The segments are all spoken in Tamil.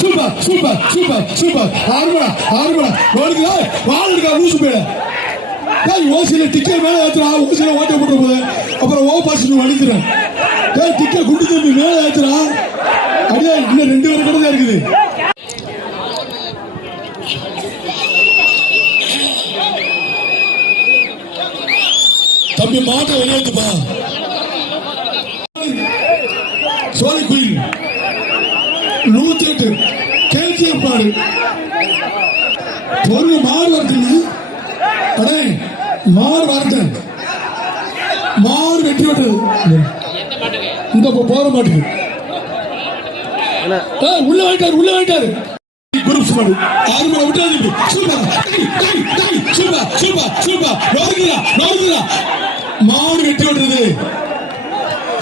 சூப்பர் சூப்பர் சூப்பர் சூப்பர் ஆறுமடா ஆறுமடா ஓடுங்க வாழுங்க லூசு போயிட ஓசியில டிக்கெட் மேல ஏத்துறா ஓசியில ஓட்ட போட்டு போகுது அப்புறம் ஓ பாஸ் வலிக்கிறேன் டிக்கெட் குண்டு தம்பி மேல ஏத்துறா அப்படியே இன்னும் 2 பேர் கூட தான் இருக்குது தம்பி மாட்டை வெளியேற்றுப்பா சோழி குயில் 108 கேஜிஎஃப் மாடு பொருள் மாடு வருதுன்னு அடே மாடு வரட்டேன் மாடு வெட்டி விட்டது இந்த போற மாட்டுக்கு உள்ள வாங்கிட்டாரு குரூப்ஸ் மாடு 6 மணி விட்டாது சூப்பர் சூப்பர் சூப்பர் சூப்பர் நோடுகிறா மாடு வெட்டி விட்டுறது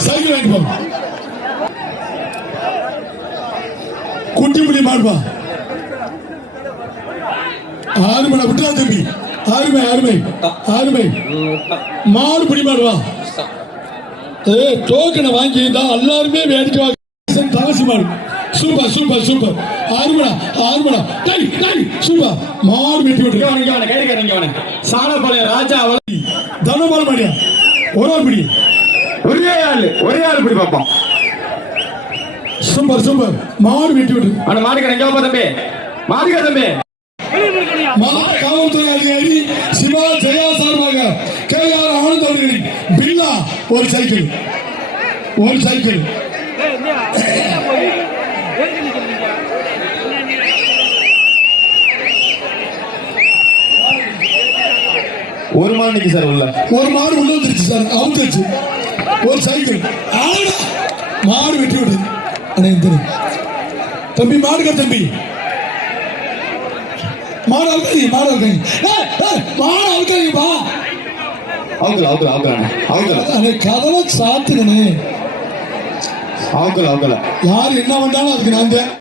சைக்கிள் வாங்கி போங்க குட்டிப்புடி மாடுவா 6 மணி விட்டா தம்பி அருமை மாடு பிடி மாடுவா டோக்கனை வாங்கி தான் எல்லாருமே வேடிக்கை வாங்க தவசி மாடு சூப்பர் சூப்பர் சூப்பர் 6 மணி சூப்பர் மாடு வெட்டி விட்டு சாணப்பாளைய ராஜா தனபால மாடியா ஒரே ஆள் பிடி பார்ப்போம் சூப்பர் சூப்பர் மாடு வெட்டி விட்டு அந்த மாடுக்கு எங்க தம்பி மாடுக்கா தம்பி காவல்துறை அதிகாரி சிவா ஜெயா சார்பாக KR ஆனந்த் அவர்களின் பில்லா ஒரு சைக்கிள் ஒரு மாடு சார் உள்ள வந்துருச்சு சார் அவுத்துச்சு ஒரு சைக்கிள் மாடு வெட்டி விடு தம்பி மாடுக தம்பி மாடு அவுக்காதீங்கப்பா கதவை சாத்துக்கணே யாரு என்ன பண்ணாலும் அதுக்கு நான்